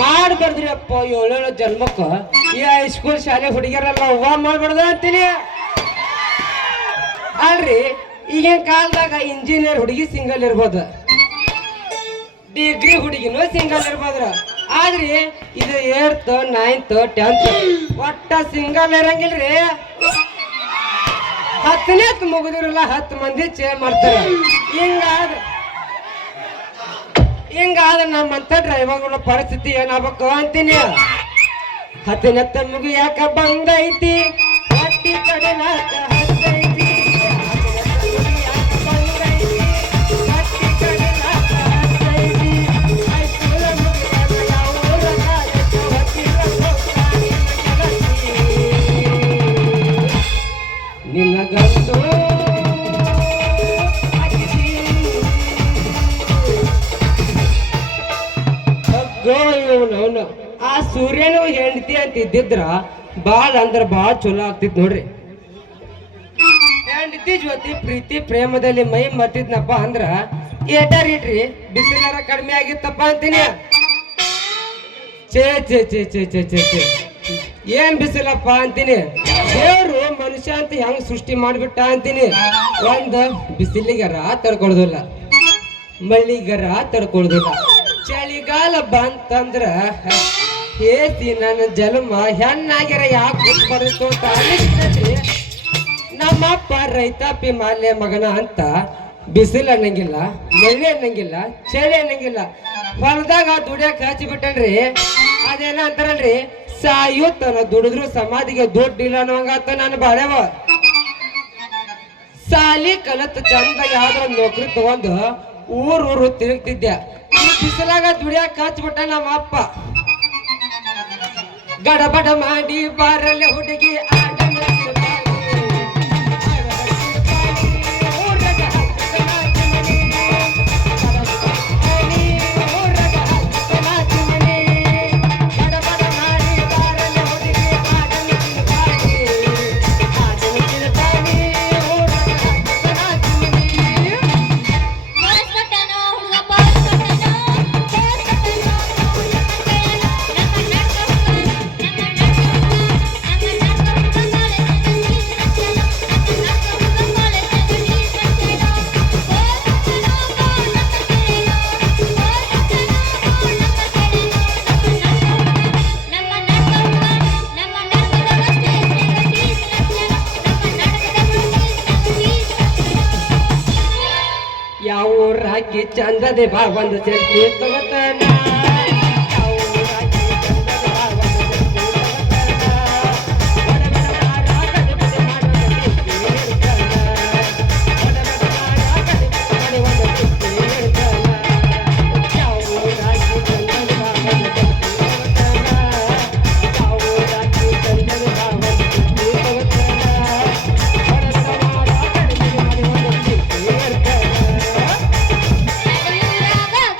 ಮಾಡ್ಬಾರ್ದ್ರಿ ಅಪ್ಪ ಏಳೇಳು ಜನ್ಮಕ್ಕ ಈ ಹೈಸ್ಕೂಲ್ ಶಾಲೆ ಹುಡುಗಿಯರೆಲ್ಲ ಹೂವ ಮಾಡ್ಬಾರ್ದ ಅಂತೀನಿ. ಅಲ್ರಿ ಈಗಿನ ಕಾಲದಾಗ ಇಂಜಿನಿಯರ್ ಹುಡುಗಿ ಸಿಂಗಲ್ ಇರ್ಬೋದು, ಡಿಗ್ರಿ ಹುಡುಗಿನೂ ಸಿಂಗಲ್ ಇರ್ಬೋದ್ರ. ಆದ್ರಿ ಇದು 8th 9th 10th ಒಟ್ಟ ಸಿಂಗಲ್ ಇರಂಗಿಲ್ರಿ. 10ನೇತ್ ಮುಗಿದಿರಲ್ಲ 10 ಮಂದಿ ಚೇರ್ ಮಾಡ್ತಾರೆ. ಹಿಂಗಾದ್ರೆ ನಮ್ಮಂತ ಡ್ರೈವರ್ಗಳ ಪರಿಸ್ಥಿತಿ ಏನಾಗಬೇಕು ಅಂತೀನಿ. 10ನೇತ್ ಮುಗಿಯಾಕ ಬಂದೈತಿ ಹೊಟ್ಟಿ ಕಡಿಲಾಕ ಹತ್ತೈತಿ. ನಿನಗಂತೂ ಅವನು ಆ ಸೂರ್ಯನು ಹೆಂಡತಿ ಅಂತ ಇದ್ದಿದ್ರ ಬಾಳ ಅಂದ್ರ ಬಾಳ ಚಲೋ ಆಗ್ತಿತ್ ನೋಡ್ರಿ. ಹೆಂಡತಿ ಜೊತೆ ಪ್ರೀತಿ ಪ್ರೇಮದಲ್ಲಿ ಮೈ ಮರ್ತಿದ್ನಪ್ಪ ಅಂದ್ರ ಏಟಾರ್ ಇಟ್ರಿ ಬಿಸಿಲಾರ ಕಡಿಮೆ ಆಗಿತ್ತಪ್ಪ ಅಂತೀನಿ. ಚೇ ಚೇ ಚೇ ಚೇ ಚೇ ಚೇ ಚೇ ಏನ್ ಬಿಸಿಲಪ್ಪ ಅಂತೀನಿ. ದೇವ್ರು ಮನುಷ್ಯ ಅಂತ ಹೆಂಗ್ ಸೃಷ್ಟಿ ಮಾಡ್ಬಿಟ್ಟ ಅಂತೀನಿ. ಒಂದ್ ಬಿಸಿಲಿಗರ ತಡ್ಕೊಳ್ದಿಲ್ಲ, ಮಳ್ಳಿಗರ ತಡ್ಕೊಳ್ದಿಲ್ಲ, ಚಳಿಗಾಲ ಬಂತಂದ್ರ ಹೇಸಿ ನನ್ನ ಜನ್ಮ ಹೆಣ್ಣಾಗ್ಯಾರ ಯಾಕೆ ಬರುತ್ತೋ ಅಂತ ಅನಿಸ್ತೈತಿ. ನಮ್ಮಪ್ಪ ರೈತಾಪಿ ಮಾಲ್ಯ ಮಗನ ಅಂತ ಬಿಸಿಲು ಅನ್ನಂಗಿಲ್ಲ, ಮಳ್ಳಿ ಅನ್ನಂಗಿಲ್ಲ, ಚಳಿ ಅನ್ನಂಗಿಲ್ಲ. ಹೊಲದಾಗ ದುಡಿಯಕ್ ಹಚ್ಚಿ ಬಿಟ್ಟನ್ರಿ. ಅದೇನ ಅಂತಾರಲ್ರಿ, ಸಾಯುತ್ತನ ದುಡಿದ್ರು ಸಮಾಧಿಗೆ ದುಡ್ಡು ಇಲ್ಲ ಅನ್ನೋಂಗಾತ ನಾನು ಬಾಳೆವ. ಸಾಲಿ ಕಲತ್ ಚಂದ ಯಾವ್ದ್ರ ನೌಕರಿ ತಗೊಂಡು ಊರು ತಿರುಗ್ತಿದ್ದೆ. ಈ ಬಿಸಿಲಾಗ ದುಡಿಯಾಕ ಹಚ್ಬಿಟ್ಟ ನಮ್ಮ ಅಪ್ಪ. ಗಡಬಡ ಮಾಡಿ ಬಾರಲ್ಲ ಹುಡುಗಿ ಯಾವ ರಾಕಿ ಚಂದದೆ ಬಾ ಒಂದು ಸೆಲ್ಫಿ ತಗೋತಾನ.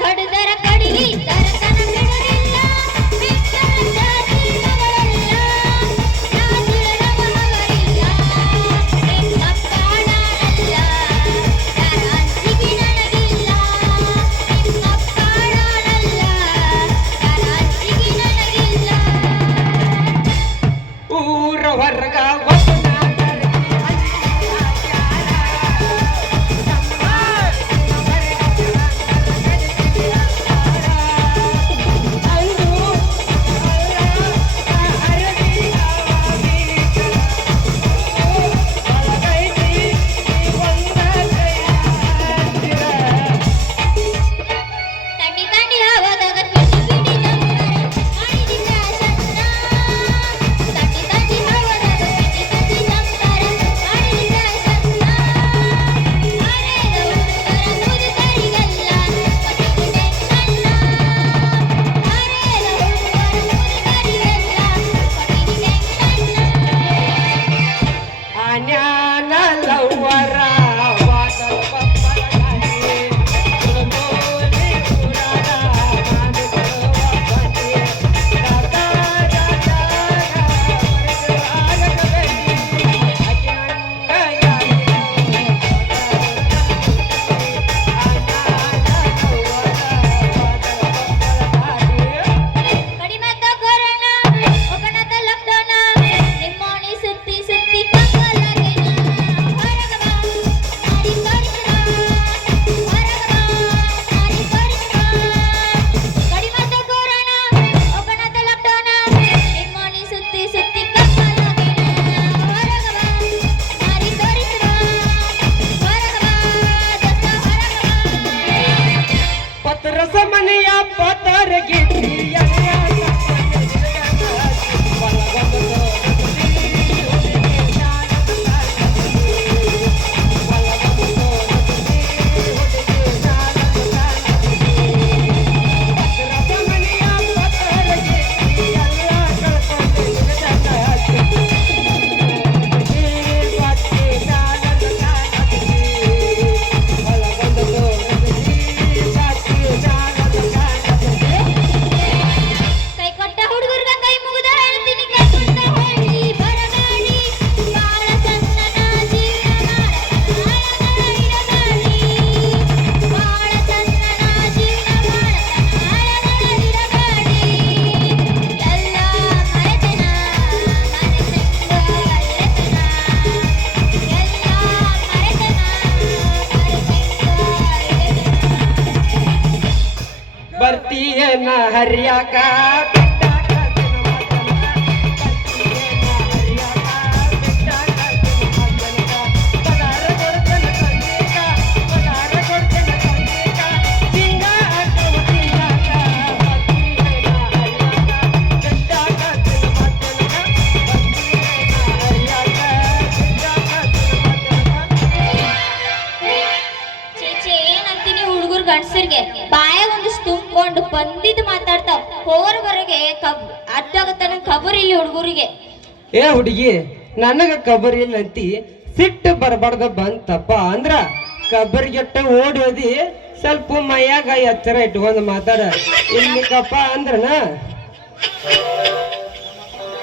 ಕಡದರ ಕಡಿವಿ ಪತ್ರಸ ಮನೆಯ ಪತರಗಿತ್ತಿ ಬರ್ತೀಯನ ಹರಿಯಾಕ ಗಂಡಸರಿಗೆ ಬಾಯ ಒಂದಿಷ್ಟು ತುಂಬಿಕೊಂಡು ಬಂದಿದ್ದು ಮಾತಾಡ್ತಾವ ಹೋರ್ವರೆಗೆ ಅರ್ಧಾಗತನ ಖಬರ್ ಇಲ್ಲಿ ಹುಡುಗರಿಗೆ. ಏ ಹುಡುಗಿ ನನಗ ಕಬರ್ ಇಲ್ಲ ಅಂತಿ ಸಿಟ್ಟು ಬರಬಾರ್ದ ಬಂತಪ್ಪ ಅಂದ್ರ ಕಬರ್ಗೆಟ್ಟ ಓಡೋದಿ ಸ್ವಲ್ಪ ಮೈಯಾಗ ಎಚ್ಚರ ಇಟ್ಕೊಂಡ್ ಮಾತಾಡ ಇಲ್ಲಿಕಪ್ಪ ಅಂದ್ರನ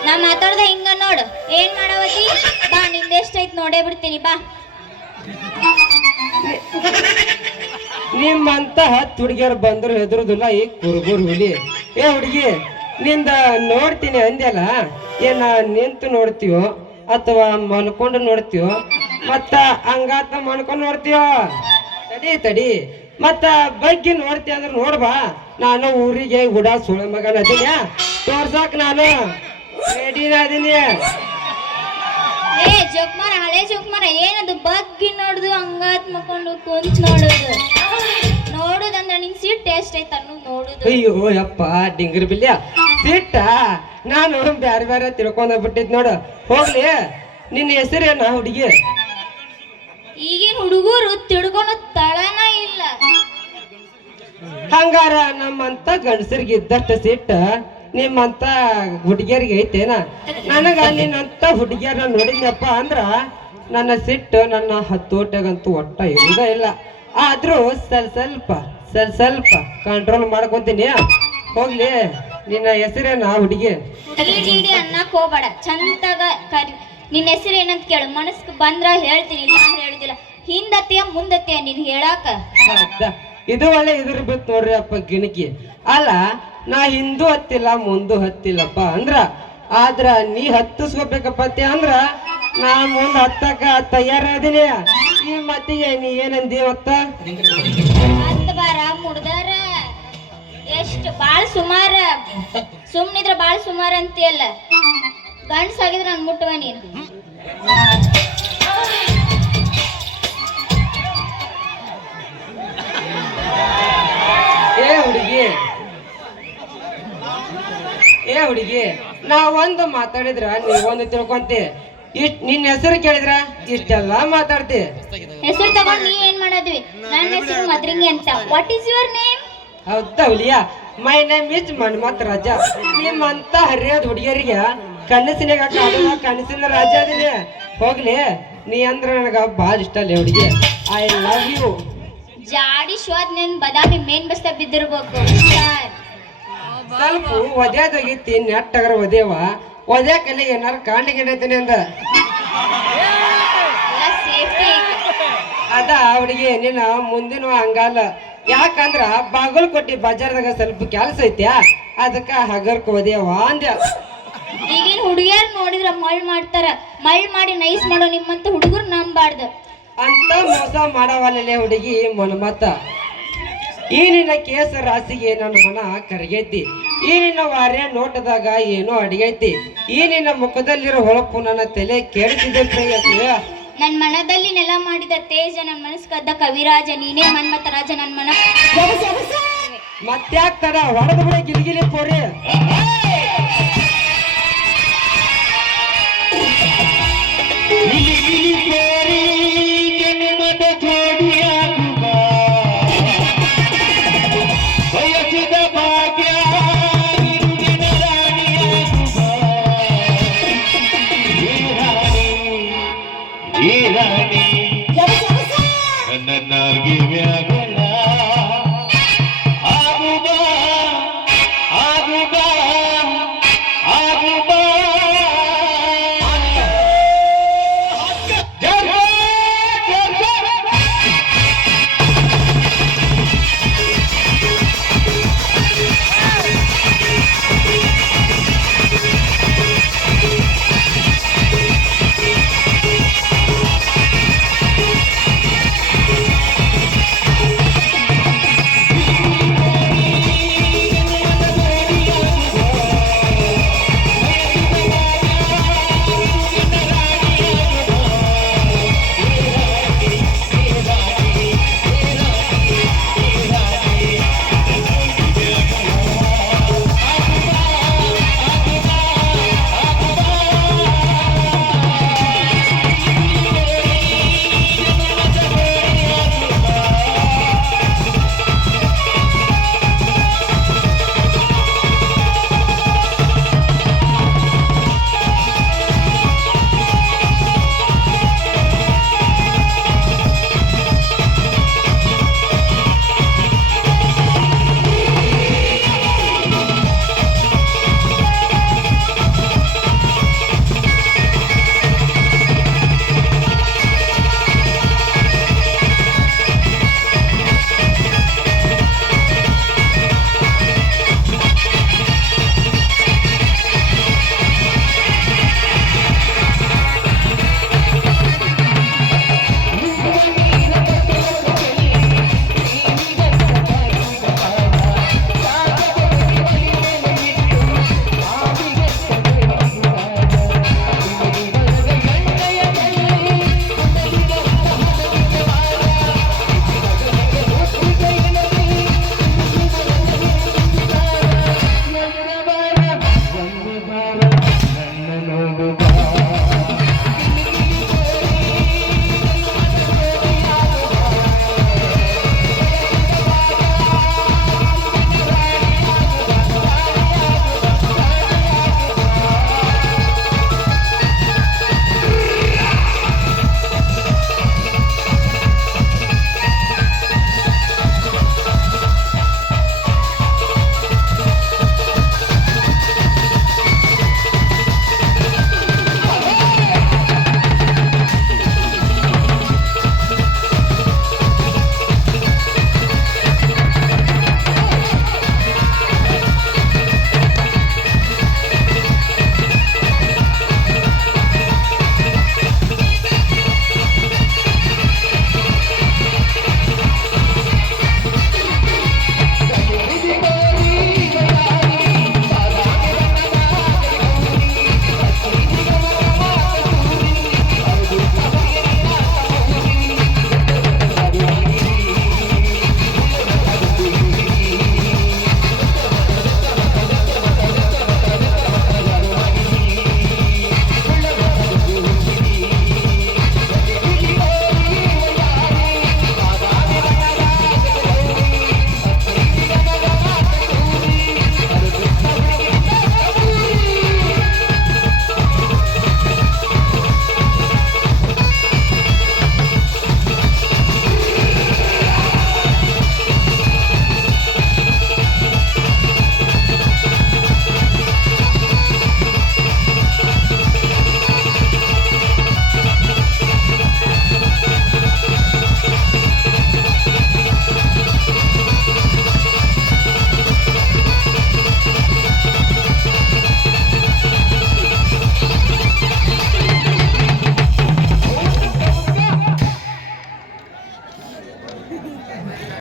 ನಾ ಮಾತಾಡ್ದ ಹಿಂಗ ನೋಡು ಏನ್ ಮಾಡವತಿ ಬಾ ನಿಂದೆಷ್ಟೈತ್ ನೋಡೇ ಬಿಡ್ತೀನಿ ಬಾ. ನಿಮ್ಮಂತ 10 ಹುಡುಗಿಯರು ಬಂದ್ರು ಹೆದರುದಿಲ್ಲ ಈ ಕುರುಬುರ್ ಹುಲಿ. ಏ ಹುಡುಗಿ ನಿಂದ ನೋಡ್ತೀನಿ ಅಂದ್ಯಲ್ಲ ಏನ ನಿಂತು ನೋಡ್ತೀವೋ ಅಥವಾ ಮಲ್ಕೊಂಡು ನೋಡ್ತೀವೋ ಮತ್ತ ಹಂಗಾತ ಮಲ್ಕೊಂಡು ನೋಡ್ತೀವೋ ತಡಿ ತಡಿ ಮತ್ತ ಬಗ್ಗೆ ನೋಡ್ತೀಯ ಅಂದ್ರೆ ನೋಡ್ಬಾ ನಾನು ಊರಿಗೆ ಗುಡ ಸುಳ ಮಗನ ಅದೀನಿ ತೋರ್ಸಾಕ್ ನಾನು ರೆಡಿನ ಅದೀನಿ. ಏ ಜೋಕ್ಮಾರ ಹಳೆ ಜೋಕ್ಮಾರ ಏನದು ಬಗ್ಗಿ ನೋಡುದು ಹಂಗಾತ್ ಮಕ್ಕೊಂಡು ಕುಂತ್ ನೋಡುದು ನೋಡುದಂದ್ರ ನಿಂಗ್ ಸಿಟ್ಟು ಎಷ್ಟೈತ ನೋಡುದು. ಅಯ್ಯೋ ಯಪ್ಪ ಡಿಂಗರ್ ಬಿಲ್ಯ ಸಿಟ್ಟ ನಾನು ಬ್ಯಾರೆ ಬ್ಯಾರೆ ತಿಳ್ಕೊಂಡ ಬಿಟ್ಟಿದ್ ನೋಡು. ಹೋಗ್ಲಿ ನಿನ್ನ ಹೆಸರೇನ ಹುಡುಗಿ? ಈಗಿನ ಹುಡುಗರು ತಿಳ್ಕೊಳೋ ತಳನ ಇಲ್ಲ. ಹಂಗಾರ ನಮ್ಮಂತ ಗಂಡಸರಿಗೆ ಇದ್ದಷ್ಟ ಸಿಟ್ಟ ನಿಮ್ಮಂತ ಹುಡುಗಿಯರಿಗೆ ಐತೇನ? ನನಗ ನಿನ್ನಂತ ಹುಡುಗಿಯರ ನೋಡಿದ್ನಪ್ಪ ಅಂದ್ರ ನನ್ನ ಸಿಟ್ಟು ನನ್ನ ಹತ್ತೋಟಗಂತೂ ಒಟ್ಟ ಇರುದ ಇಲ್ಲ. ಆದ್ರೂ ಸ್ವಲ್ಪ ಕಂಟ್ರೋಲ್ ಮಾಡ್ಕೊಂತೀನಿ. ಹೋಗ್ಲಿ ನಿನ್ನ ಹೆಸರೇನ ಹುಡುಗಿ? ಅನ್ನಕ್ ಹೋಗ್ಬೇಡ ಚಂದಾಗ ಕರಿ. ನಿನ್ನ ಹೆಸರು ಏನಂತ ಕೇಳು ಮನಸ್ಕ್ ಬಂದ್ರ ಹೇಳ್ತೀನಿ ಇಲ್ಲ ಅಂದ್ರೆ ಹೇಳುದಿಲ್ಲ. ಹಿಂದತ್ತೆಯ ಮುಂದತ್ತೆಯ ನೀನ್ ಹೇಳಾಕ ಇದು ಒಳ್ಳೆ ಇದ್ರ ಬಿತ್ತು ನೋಡ್ರಿ ಅಪ್ಪ ಗಿಣಕಿ. ಅಲ್ಲ ನಾ ಹಿಂದೂ ಹತ್ತಿಲ್ಲ ಮುಂದೂ ಹತ್ತಿಲ್ಲಪ್ಪ ಅಂದ್ರ ಆದ್ರ ನೀ ಹತ್ತಿಸ್ಕೋಬೇಕಪ್ಪತ್ತೆ ಅಂದ್ರ ನಾ ಮುಂದ್ ಹತ್ತಕ ತಯಾರದೀನಿ. ಈ ಮತ್ತಿಗೆ ನೀ ಏನಂದಿ ಮತ್ತ? ಹತ್ತ ಬಾರ ಮುಡ್ದಾರ ಎಷ್ಟ್ ಬಾಳ್ ಸುಮಾರ ಸುಮ್ನಿದ್ರ ಬಾಳ್ ಸುಮಾರ ಅಂತೀಯಲ್ಲ. ಗಂಡ್ಸಾಗಿದ್ರ ನನ್ ಮುಟ್ಟವ ನೀನು. ಏ ಹುಡುಗಿ ನಾ ಒಂದು ಮಾತಾಡಿದ್ರ ನೀವೊಂದು ತಿಳ್ಕೊಂತಿ. ನಿನ್ನ ಹೆಸರು ಕೇಳಿದ್ರ ಇಷ್ಟೆಲ್ಲ ಮಾತಾಡ್ತಿ. ಹೆಸರು ತಗೊಂಡ್ ನೀ ಏನ್ ಮಾಡದ್ವಿ? ನನ್ನ ಹೆಸರು ಮದ್ರಿಂಗಿ ಅಂತ. What is your name? ಹೌದಾ Huliya? My name is Manmath ರಾಜ. ನಿಮ್ಮಂತ ಹರಿಯದ ಹುಡುಗಿಯರಿಗೆ ಕನಸಿನಾಗ ಕನಸಿನ ರಾಜ ಅದೀನಿ. ಹೋಗ್ಲಿ ನೀ ಅಂದ್ರ ನನಗ ಬಾಳ ಇಷ್ಟ ಅಲ್ಲೇ ಹುಡುಗಿ. I love you. ಜಾಡಿ ಶ್ವಾದ್ ನನ್ ಬದಾಮಿ ಮೇನ್ ಬಸ್ತ ಬಿದ್ದಿರ್ಬೇಕು. ಸ್ವಲ್ಪ ಒದ್ಯಾದೋಗಿತ್ತಿ ನೆಟ್ಟಗರ ಒದೇವ ಒದ್ಯಾಕಲ್ಲಿ ಏನಾರು ಕಾಣ್ಲಿಕ್ಕೆ ಏನೈತೀನಿ ಅಂದ ಅದ ಹುಡುಗಿ ನಿನ್ನ ಮುಂದಿನ ಹಂಗಲ್ಲ. ಯಾಕಂದ್ರ ಬಾಗಲಕೋಟೆ ಬಜಾರ್ದಾಗ ಸ್ವಲ್ಪ ಕೆಲಸ ಐತ್ಯಾ ಅದಕ್ಕ ಹಗರ್ಕ ಒದೇವ ಅಂದ್ಯ. ಈಗಿನ ಹುಡುಗಿಯರ್ ನೋಡಿದ್ರ ಮಳ್ ಮಾಡ್ತಾರ. ಮಳ್ ಮಾಡಿ ನೈಸ್ ಮಾಡೋ ನಿಮ್ಮಂತ ಹುಡುಗರು ನಂಬಾರ್ದು ಅಂತ ಮೋಸ ಮಾಡವಲ್ಲೇ ಹುಡುಗಿ ಮನ್ಮತ್ತ. ಈ ನಿನ್ನ ಕೇಸ ರಾಸಿಗೆ ನನ್ನ ಮನ ಕರಗೈತಿ. ಈ ನಿನ್ನ ವಾರ್ಯ ನೋಟದಾಗ ಏನೋ ಅಡಿಗೈತಿ. ಈ ನಿನ್ನ ಮುಖದಲ್ಲಿರೋ ಹೊಳಪು ನನ್ನ ತಲೆ ಕೆಡಿಸಿದೆ ಪ್ರೇಯಸಿ. ನನ್ ಮನದಲ್ಲಿ ನೆಲ ಮಾಡಿದ ತೇಜ, ನನ್ನ ಮನಸ್ಸು ಕದ್ದ ಕವಿರಾಜ ನೀನೇ ಮನ್ಮತ ರಾಜ. ನನ್ನ ಮನ ಮತ್ತ್ಯಾಕ್ ತಡ ಹೊಡೆದ್ ಬಿಡ ಗಿಲಿಗಿಲಿ ಪೋರಿ ಆಹಾ